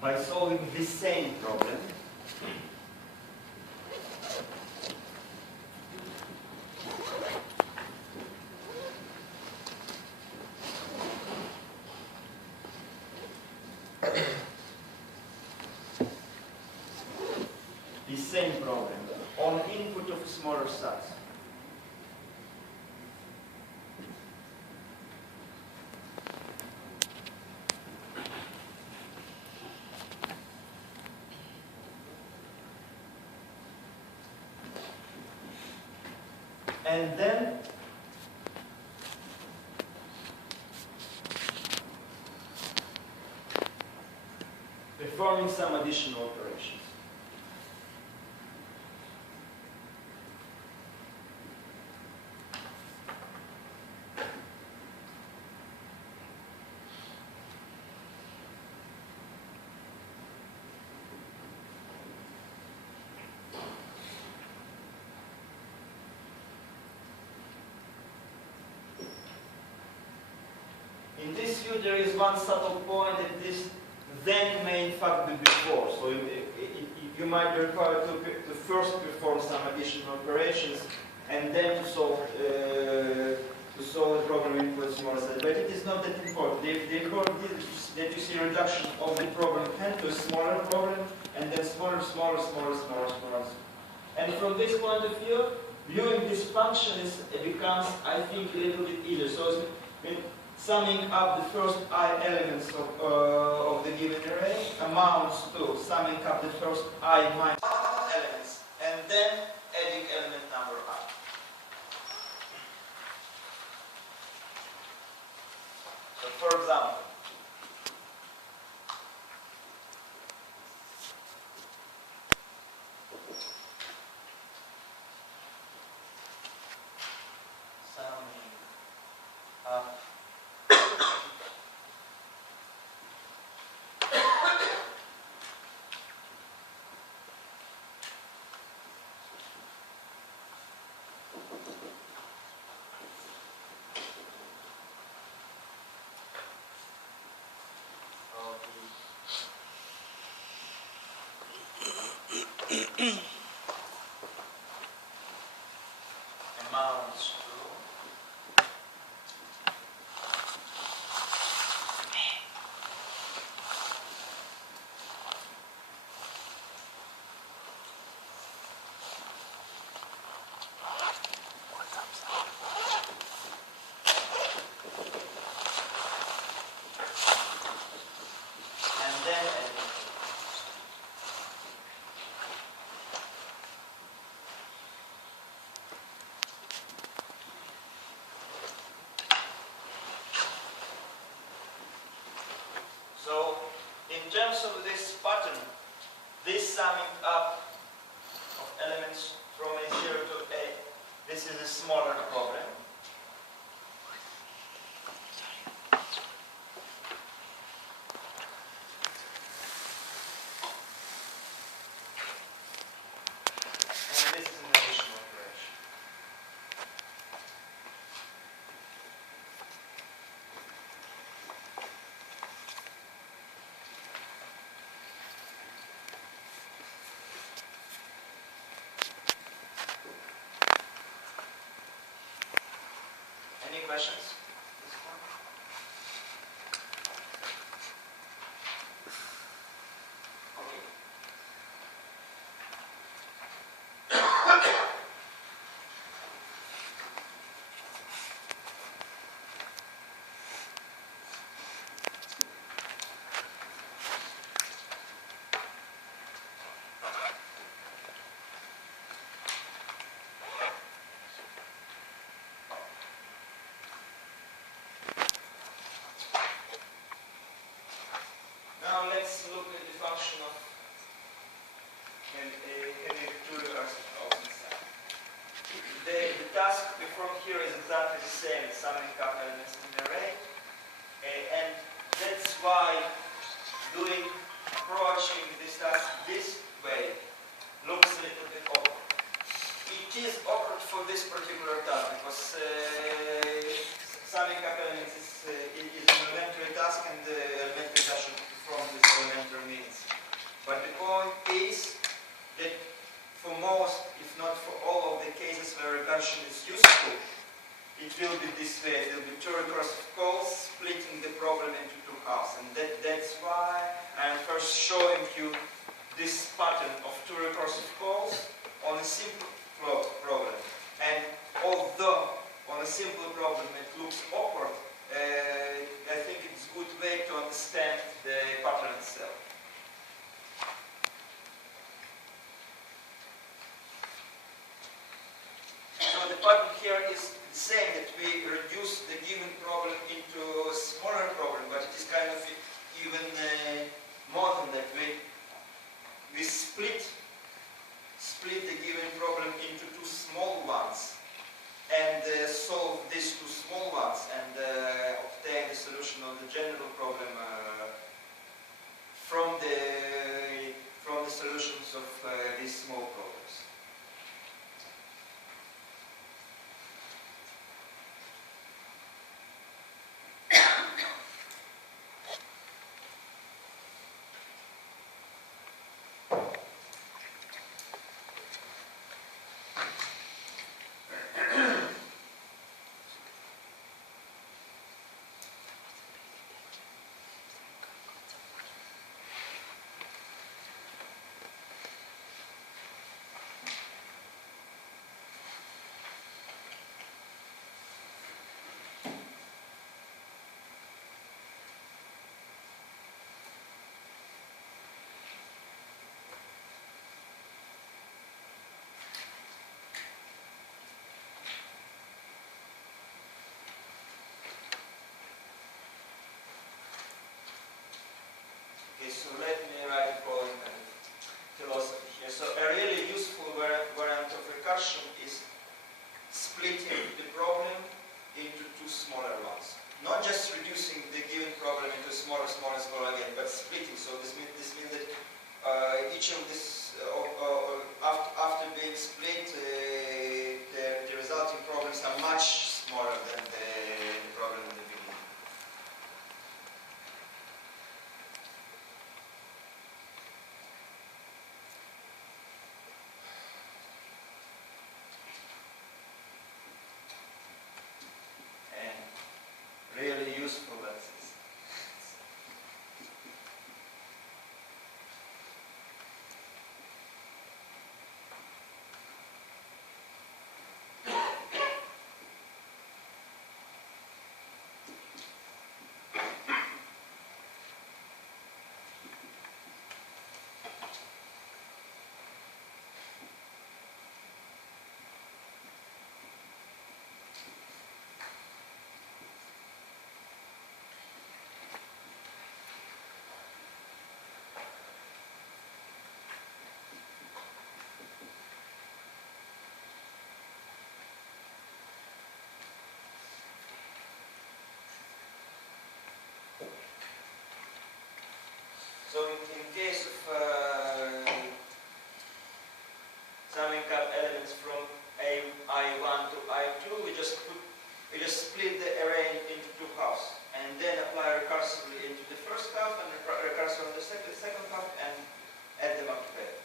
by solving the same problem. The same problem on input of smaller size. And then performing some additional operations. In this view, there is one subtle point that this then may in fact be before. So you might be required to first perform some additional operations and then to solve the problem input smaller size. But it is not that important. The important is that you see a reduction of the problem n to a smaller problem, and then smaller. And from this point of view, viewing this function becomes, I think, a little bit easier. So summing up the first I elements of the given array amounts to summing up the first I minus elements and then adding element number I. So for example, summing up amounts to and then so in terms of this pattern, this summing up of elements from A0 to A, this is a smaller problem. And this is an additional operation. Any questions? halves. And that's why I'm first showing you this pattern of two recursive calls on a simple problem. And although on a simple problem it looks awkward, I think it's a good way to understand the pattern itself. So the pattern here is saying that we reduce the given problem into a smaller problem, but it is kind of even more than that. We split the given problem into two small ones and solve these two small ones and obtain the solution of the general problem from the solutions of these small problems. Okay, so let me write the following philosophy here. So a really useful variant of recursion is splitting the problem into two smaller ones. Not just reducing the given problem into smaller again, but splitting. So this means that each of this, after being split, the resulting problems are much smaller than the problem in the beginning. Really useful lessons. So in case of summing up elements from I1 to I2, we just split the array into two halves and then apply recursively into the first half and recursively on the second half and add them up together.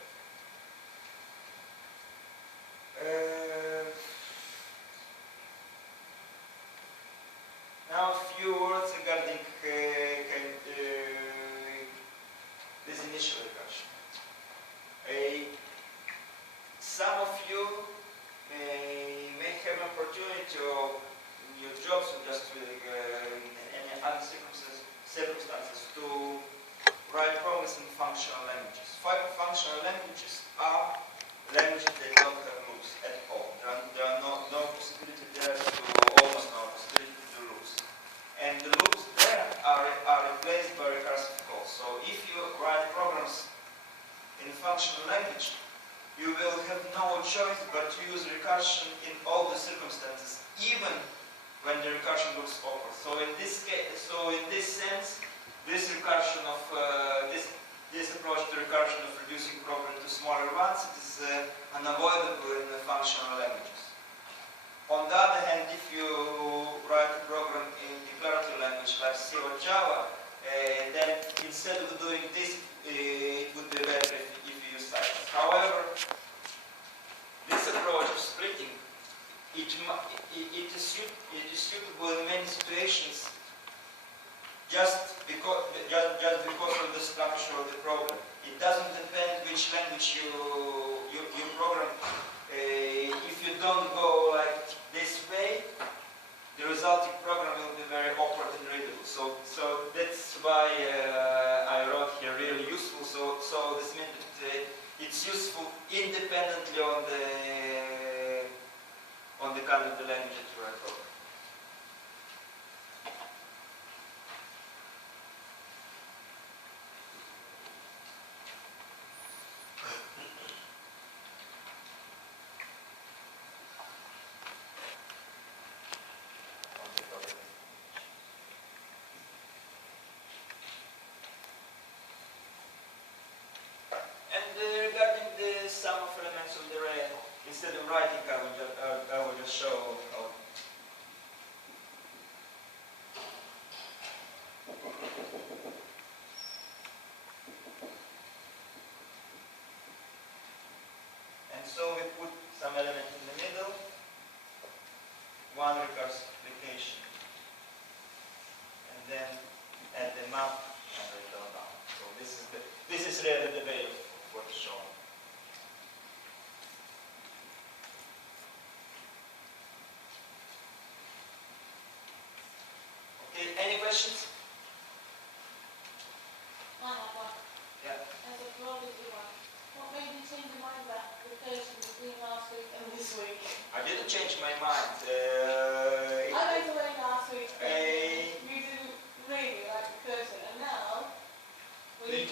Now a few words regarding this initial recursion. Some of you may have an opportunity of in your jobs or just in any other circumstances to write programs in functional languages. Functional languages are languages that don't have loops at all. There are no possibility there to, almost no possibility to do loops. And the loops there are replaced by recursive calls. So if you write programs in functional language, you will have no choice but to use recursion in all the circumstances, even when the recursion looks awkward. So in this case, in this sense, this recursion of this approach to recursion of reducing problem to smaller ones is unavoidable in the functional languages. On the other hand, if you write a program in declarative language like C or Java, then instead of doing this, it would be better if you use cycles. However, this approach of splitting, it is suitable in many situations just just because of the structure of the program. It doesn't depend which language you program. If you don't go like this way, the resulting program will be very awkward and readable. So that's why I wrote here really useful. So this means that it's useful independently on the kind of the language that you are talking. Regarding the sum of elements of the array, instead of writing, I will just show how. And so we put some element in the middle, one recursive application, and then add them up and return down. So this is really the way of what is shown. Okay, any questions? I have one. Yeah. As a prodigy one. What made you change your mind about recursion between last week and this week? I didn't change my mind. I went away last week and you didn't really like recursion, and now we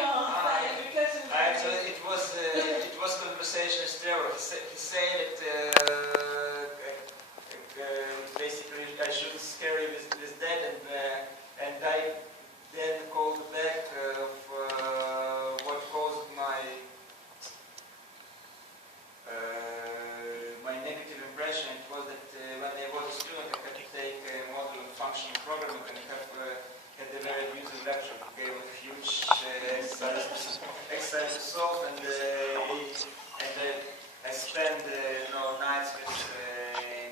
are saying recursion. Actually, it was conversation with Trevor. He said that basically I shouldn't scare you with that, and I then called back of what caused my negative impression. It was that when I was a student, I had to take a module of functional programming, and I had a very abusive lecture. He gave a huge exercise to solve, and I spent nights with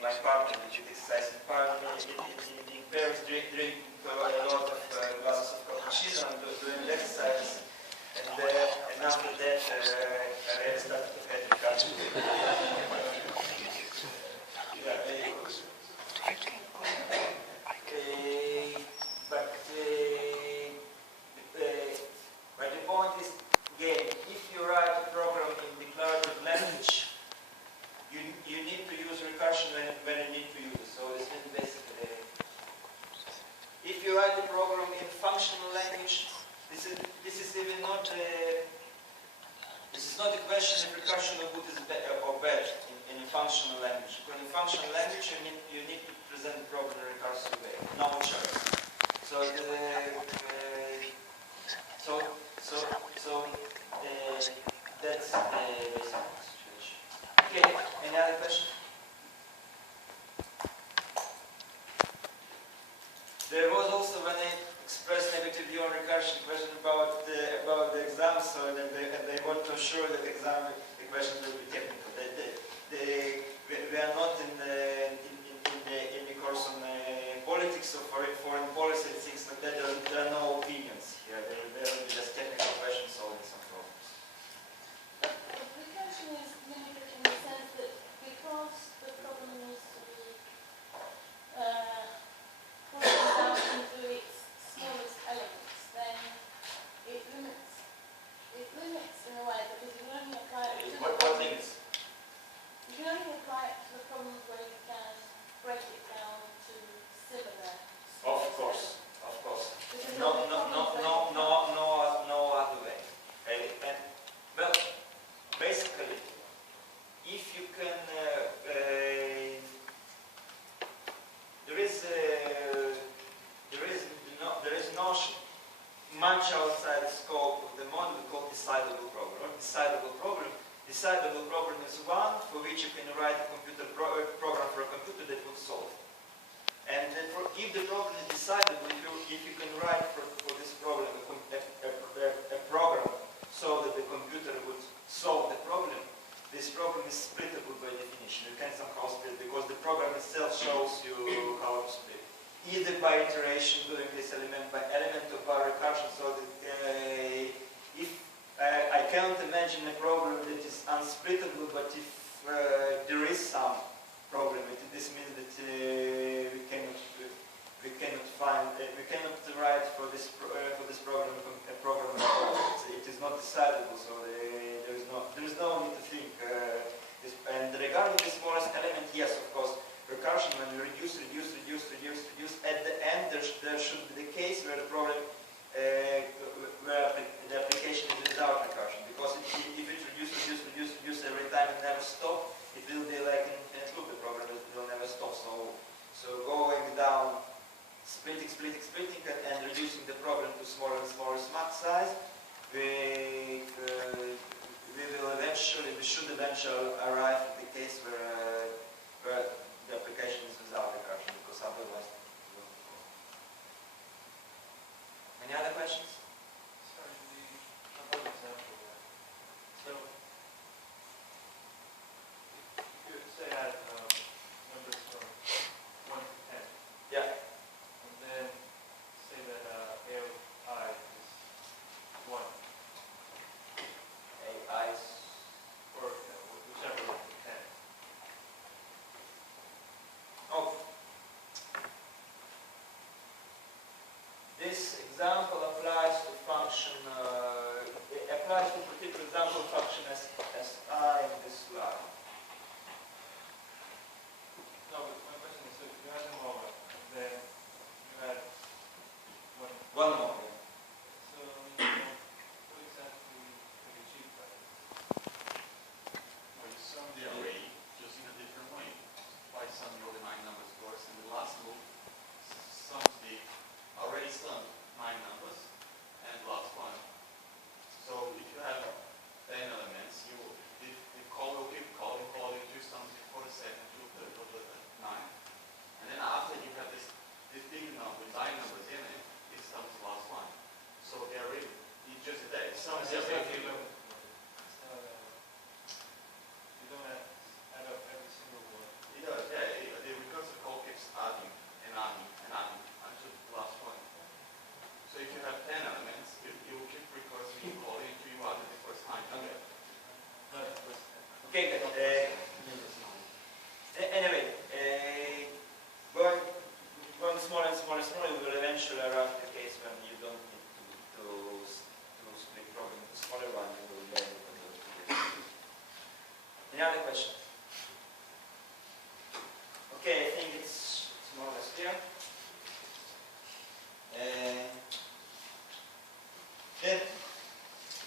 my partner, which is exercise in Paris, drinking a lot of glasses of cappuccino and doing exercise. And after that, I really started to hate recursion. But the point is, again, if you write a program in declarative language, you need to use recursion when you need to use it. So this is basically, if you write a program in functional language, this is even not this is not a question if recursion of good is or bad in a functional language. Because in functional language you need to present the program in a recursive way. No choice. So that's the basic situation. Okay, any other question? There was also, when I expressed negative view on recursion, question about the exam, so that they want to assure that the question will be technical. We are not in the course on politics or foreign policy and things like that. There are no opinions here. There are just technical questions solving some problems. Recursion is limited in the sense that because the problem needs to be broken down into its smallest elements, then it limits in a way, because you can only apply it to What limits? you can only apply it to the problems where you can break it down to similar. Of course. Because No of the problems that other way. And well, basically, if you can, there is no much outside the scope of the model called decidable program. Decidable program is one for which you can write a computer program for a computer that will solve it. And if the problem is decidable, if you can write for this problem a program so that the computer would solve the problem, this problem is splittable by definition. You can somehow split because the program itself shows you how to split. Either by iteration, doing this element by imagine a problem that is unsplittable, but if there is some problem with it, this means that we cannot write for this program a program at all. It is not decidable, so there is no need to think. And regarding the smallest element, yes, of course, recursion, when you reduce, at the end there should be the case where the problem, where the application is without recursion. Because if it reduce every time and never stop, it will be like an infinite loop. The program will never stop. So going down, splitting, and reducing the problem to smaller and smaller size, we should eventually arrive at the case where the application is without recursion, because otherwise it will fall. Any other questions? Sorry, another example there. So, you could say add numbers from 1 to 10. Yeah. And then say that a of I is 1. AI. Or whichever is 10. Oh. This example applies to function, applies to particular example function as I in this slide. No, but my question is, so you add them all up, and then you add 1. One more. So, what exactly can you achieve by this? Well, you sum the array just in a different way. By summing all the 9 numbers first, and the last loop sums the already summed 9 numbers and last one. So if you have 10 elements, the call will keep calling, you sum before the second to the 9. And then after you have this big number, 9 numbers in it, it sums the last one. So the array, it just that, it sums everything. You don't add up every single one. It does, yeah. The recursive call keeps adding and adding until the last one. So if you have 10 elements, it will keep recursively calling until you add it the first time. Okay. Not the first 10. Okay, anyway, going smaller and smaller, we will eventually arrive at the case when you don't need to split problem into smaller one. You will be able to do it. Any other questions? Okay, I think it's more or less clear. Then,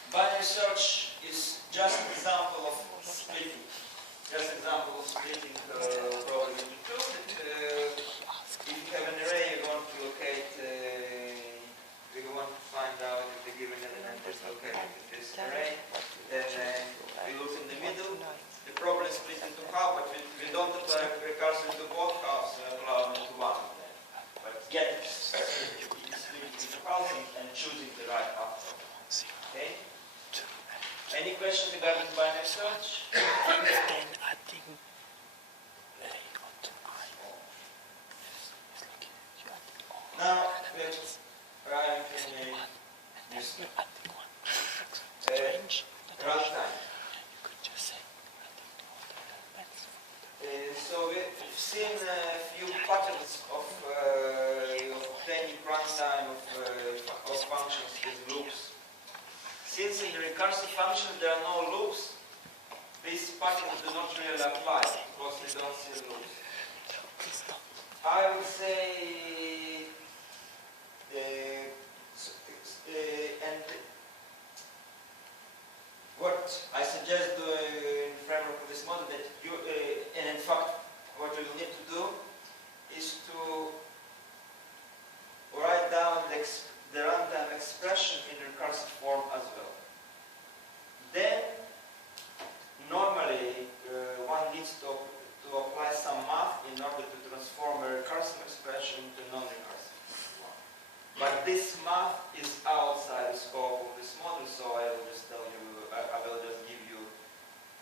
binary search is just an example of splitting. Just an example of splitting problem into two. If you have an array, you want to locate, you want to find out if the given element is located in this array. Then we look in the middle. The problem is split into half, but we don't apply recursion to both halves, we apply only to one of them. But get split into half and choosing the right half. Okay? Any questions regarding binary search? Now let's arrive in this runtime. So we've seen a few patterns of obtaining runtime of functions with loops. Since in the recursive function there are no loops, these patterns do not really apply because we don't see loops. I would say, and what I suggest in the framework of this model that you, and in fact, what you will need to do is to write down the runtime expression in recursive form as well. Then, normally, one needs to apply some math in order to transform a recursive expression into non-recursive one. But this math is outside the scope of this model, so I will just tell you, I will just give you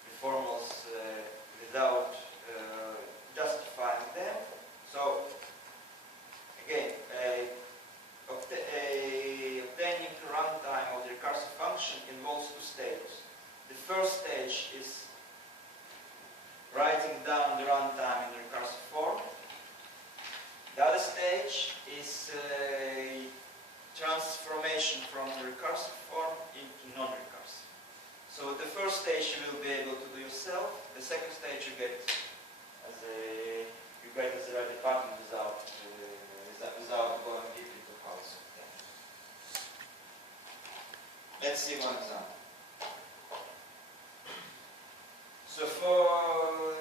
the formulas without justifying them. So, again, obtaining runtime of the recursive function stage is writing down the runtime in recursive form. The other stage is transformation from the recursive form into non-recursive. So the first stage you will be able to do yourself. The second stage you get as a write pattern without going deep into how it's obtained. Let's see one example. So for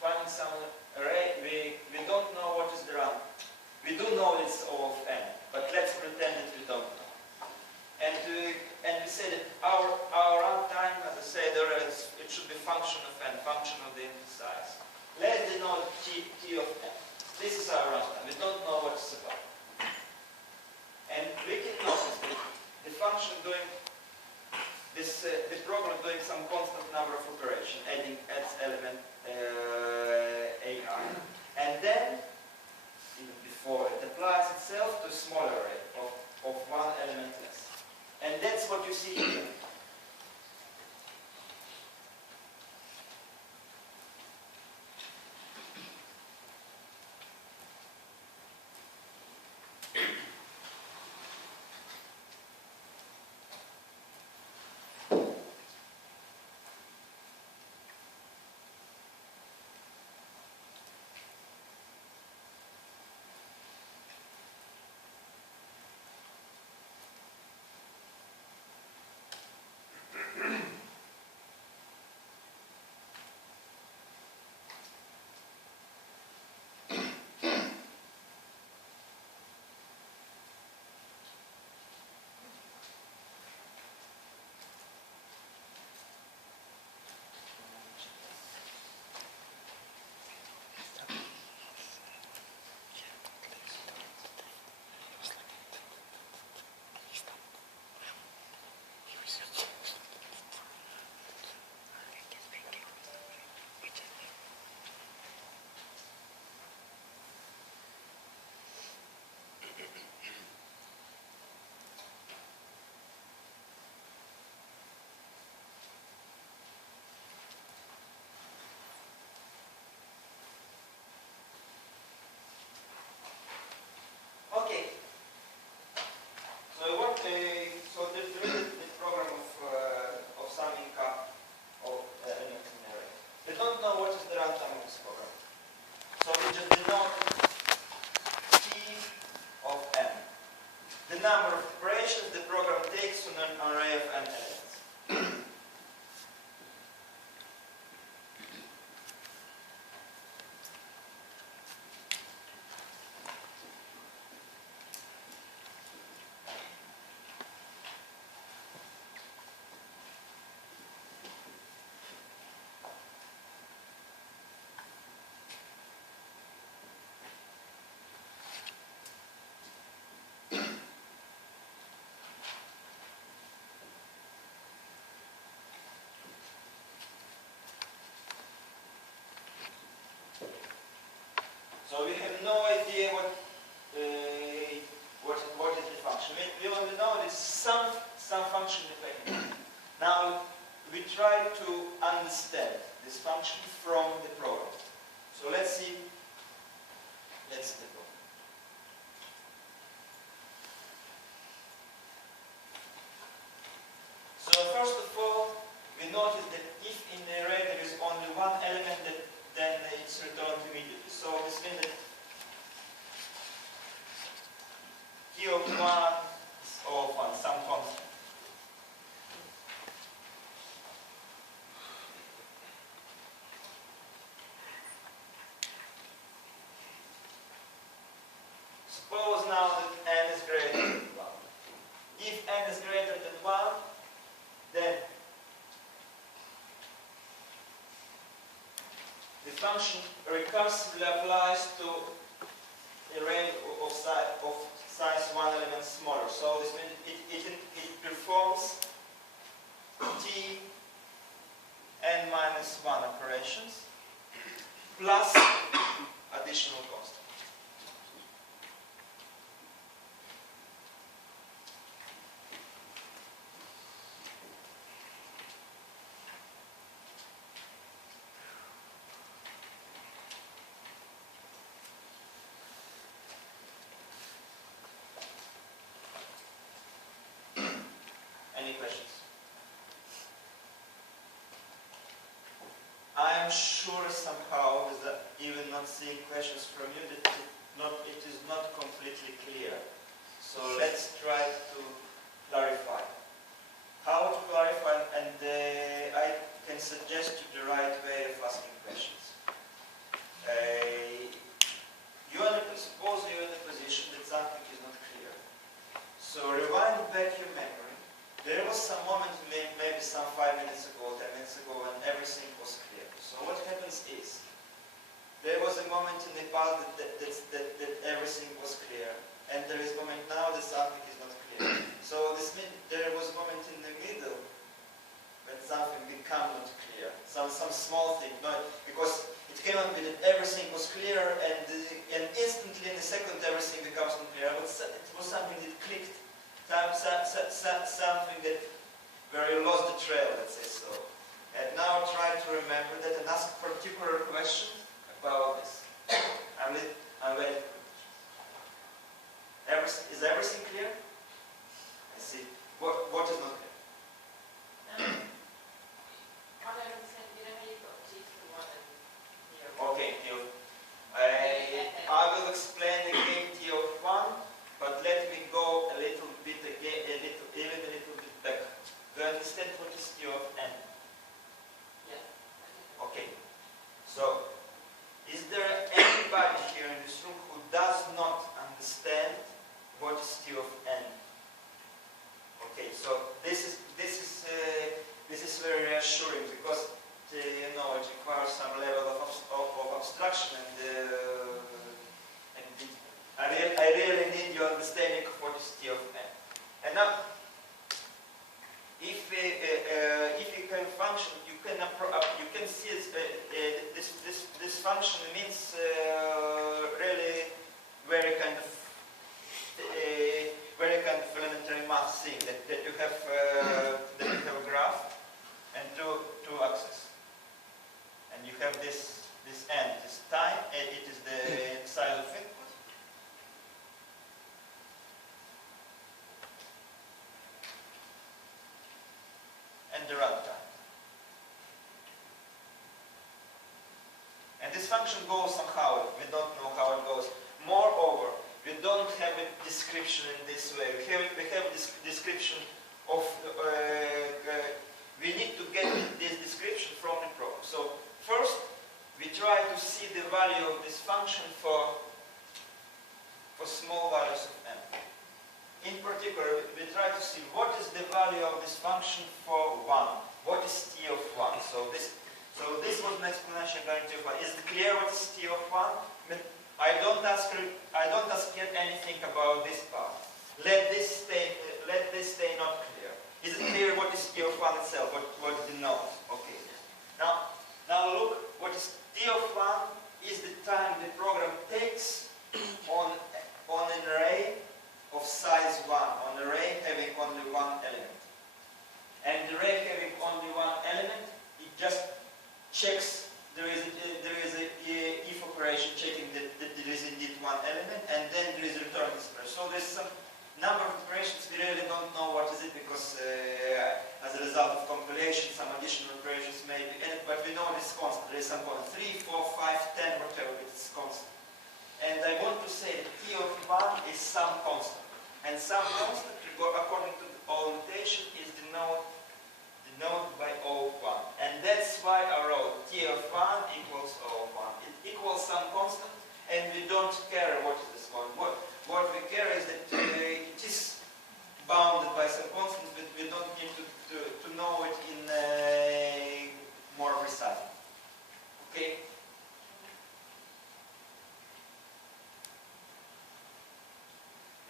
finding some array, we don't know what is the run. We do know it's O of n, but let's pretend that we don't know. And we say that our runtime, as I said earlier, it should be function of n, function of the input size. Let's denote t of n. This is our runtime. We don't know what it's about. And we can notice that the function doing this, the program doing some constant number of operations, adds element AI, and then even before it applies itself to a smaller array of one element less. And that's what you see here. Okay. So there is this program of summing up of elements in array. We don't know what is the runtime of this program. So we just denote t of n. The number of operations the program takes on an array of n elements. So we have no idea what is the function. We only know that some function dependent. Now we try to understand this function from the program. So let's see. Let's see the program. So first of all, we notice that if in the array there is only one element, then it's returned immediately. So this means that t of 1 is O of 1, some constant. Suppose now that n is greater than 1. If n is greater than 1, then the function recursively applies to array of size one element smaller. So this means it performs t n minus 1 operations plus additional constant. I'm sure somehow, without even not seeing questions from you, that it is not completely clear. So let's try to clarify. How to clarify, and I can suggest you the right way of asking questions. Suppose you're in a position that something is not clear. So rewind back your memory. There was some moment, maybe some 5 minutes ago, 10 minutes ago, when everything was clear. So what happens is, there was a moment in the past that everything was clear. And there is a moment now that something is not clear. So this means there was a moment in the middle when something became not clear. Some small thing, because it cannot be that everything was clear and instantly in a second everything becomes not clear. But it was something that clicked, something that where you lost the trail, let's say so. And now try to remember that and ask particular questions about this. I'm waiting. Is everything clear? I see. What is not clear? I don't understand, you know how you've got G for one and zero. Okay, I will explain again T of 1, but let me go a little bit again, even a little bit back. Do you understand what is T of n? Yeah. Okay. So, is there anybody here in this room who does not understand what is T of n? Okay, so this is very reassuring because it requires some level of abstraction and I really need your understanding of what is T of n. And now, if you can function, you can see this function means really very kind of elementary math thing that you have a graph and two axes, and you have this end, this time, and it is the size of input. And the runtime. And this function goes somehow, we don't know how it goes. Moreover, we don't have a description in this way. We have this description of, we need to get this description from the program. So first, we try to see the value of this function for small values of n. In particular, we try to see what is the value of this function for 1. What is T of 1? So this was an explanation going to 1. Is it clear what is T of 1? I don't ask yet anything about this part. Let this stay not clear. Is it clear what is T of 1 itself? What it denotes? Okay. Now look, what is T of 1 is the time the program takes on an array of size 1, on an array having only one element. And the array having only one element, it just checks. There is a if operation checking that there is indeed one element, and then there is a return expression. So there's some number of operations we really don't know what is it because as a result of compilation, some additional operations may be added, but we know it's constant. There is some constant 3, 4, 5, 10, whatever, it's constant. And I want to say that T of 1 is some constant, and some constant, according to the notation, is denoted by O1. And that's why I wrote T of 1 equals O1. It equals some constant, and we don't care what is this one. What we care is that it is bounded by some constant, but we don't need to know it in more precise. Okay?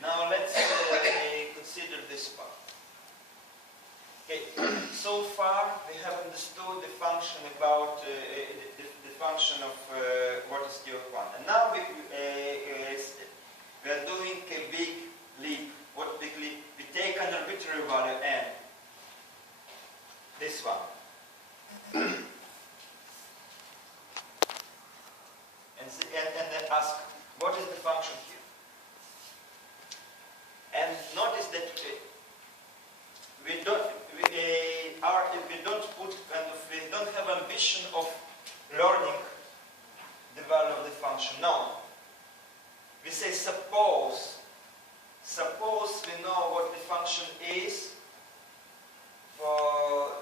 Now let's consider this part. Okay, so far we have understood the function about the function of what is T of 1. And now we are doing a big leap. What big leap? We take an arbitrary value n. This one. and then ask, what is the function here? And notice that we don't have ambition of function is for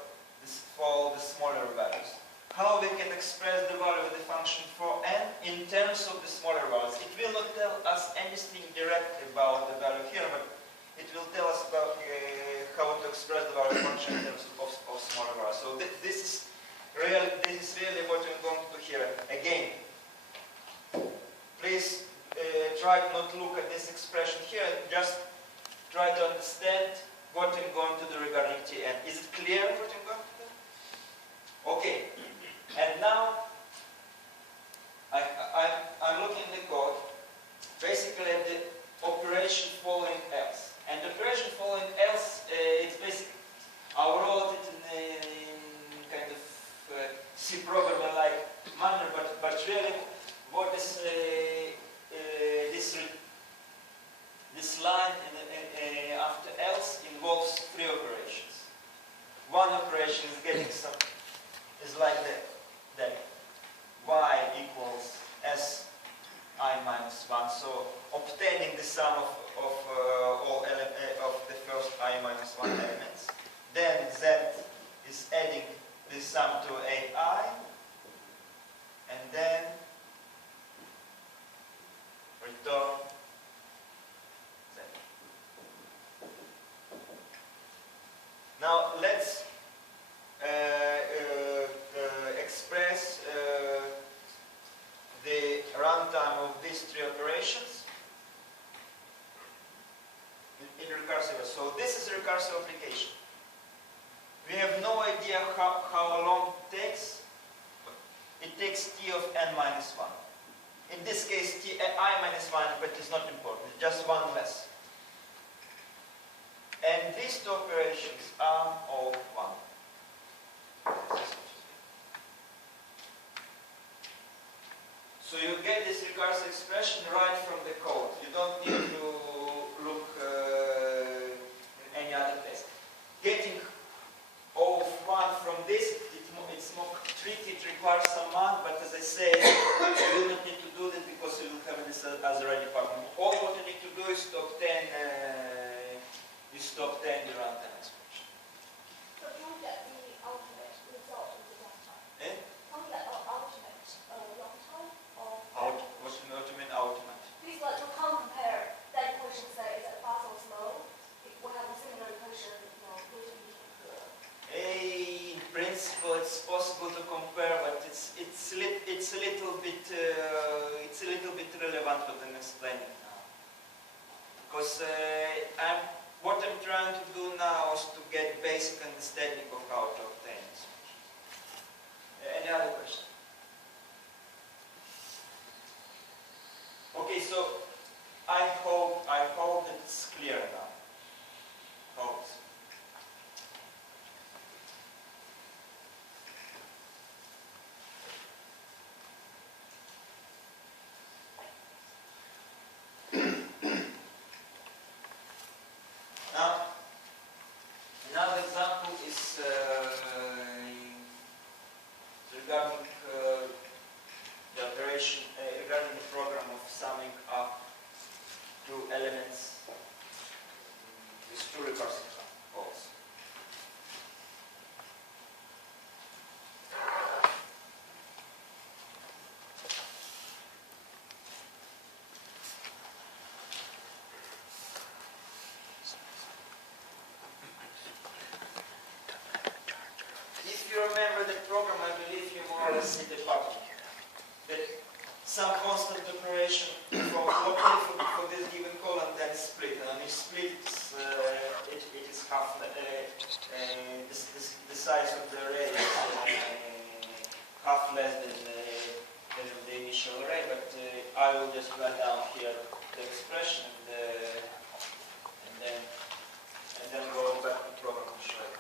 the smaller values. How we can express the value of the function for n in terms of the smaller values. It will not tell us anything directly about the value here, but it will tell us about how to express the value function in terms of smaller values. So this is really what we're going to do here. Again, please try not to look at this expression here, just try to understand what I'm going to do regarding Tn. Is it clear what I'm going to do? Okay, and now I'm looking at the code, basically at the operation following else. And the operation following else, it's basically, I wrote it in kind of C programmer-like manner, but really what is this line after else involves three operations. One operation is getting some, is like that y equals s I minus 1, so obtaining the sum of all of the first I minus 1 elements. Then z is adding the sum to 8i, and then return z. Now let's express the runtime of these three operations in recursive. So this is a recursive application. We have no idea how long it takes. It takes t of n minus 1. In this case, t I minus 1, but it's not important. It's just one less. And these two operations are all 1. So you get this recursive expression right from the code. You don't need to look in any other place. Getting O of 1 from this, it's more tricky, it requires some math, but as I say, you will not need to do that because you will have this as a ready department. All what you need to do is to obtain the runtime expression. But can we get the ultimate result of the runtime? Eh? Can we get the ultimate runtime? Or What do you mean ultimate? please, like, we can't compare that equation, say, is it fast or slow? If we have a similar equation, which we can In principle, it's possible to compare, but it's a little bit relevant what I'm explaining now. Because what I'm trying to do now is to get basic understanding of how to obtain this. Any other question? Okay, so I hope that it's clear now. Hope. Now, another example is regarding the operation, regarding the program of summing up two elements with two recursive calls. If you remember the program, I believe you more or less see the pattern. That some constant operation for this given column, then split. And if split, it is half. The size of the array is half less than the initial array. But I will just write down here the expression and then go back to the program and show it.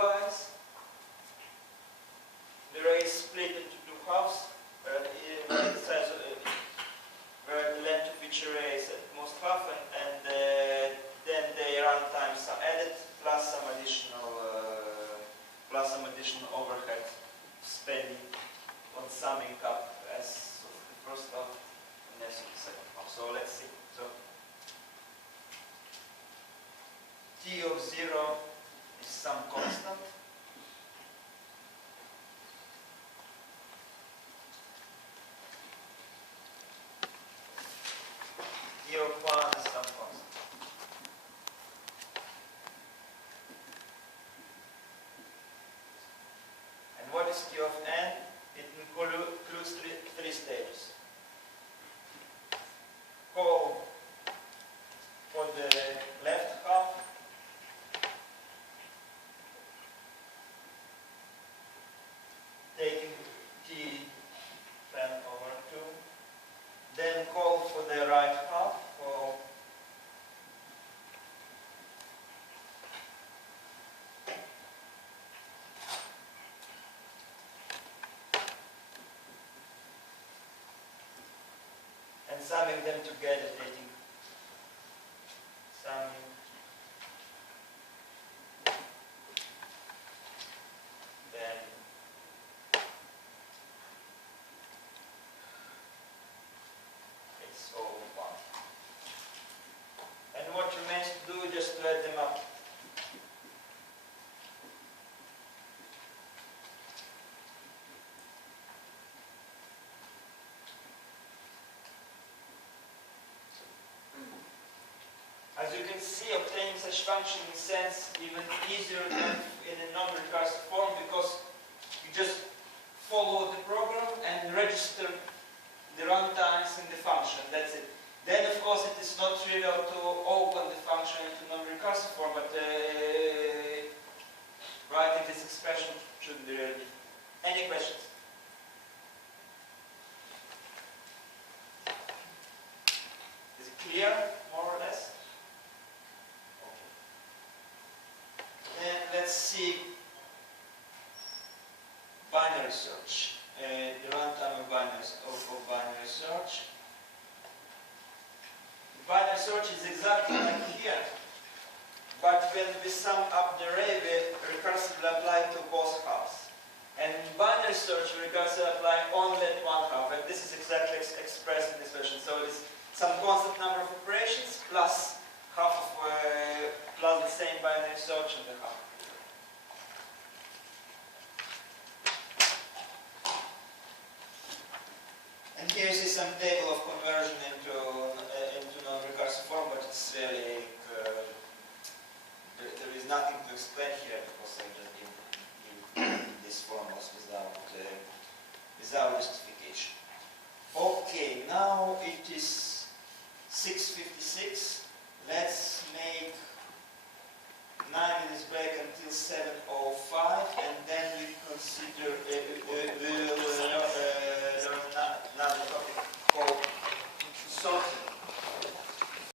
otherwise, the array is split into two halves, where the size of, where the length of each array is at most half, and then the runtimes are added plus some additional overhead spending on summing up as of the first half and as of the second half. So let's see. So t of 0 is some constant. T of 1 is some constant. And what is T of n? It includes three stages. Call for the left half, taking t 10 over 2, then call for the right half, for and summing them together, taking summing then it's all one. And what remains to do is just to add them up. As you can see, obtaining such function in sense even easier than in a non-recursive form, because you just follow the program and register the runtimes in the function. That's it. Then, of course, it is not trivial to open the function into non-recursive form, but writing this expression shouldn't be really. Any questions? Is it clear, more or less? Then let's see binary search, the runtime of binary search. Binary search is exactly like here, but when we sum up the array, we recursively apply to both halves. And in binary search, we recursively apply only at one half, and this is exactly expressed in this version. So it is some constant number of operations plus half of plus the same binary search in the half. And here you see some table of conversion into non-recursive form, but it's really there is nothing to explain here because I just give these formulas without justification. Okay, now it is 6:56. Let's make 9 minutes break until 7:05, and then we consider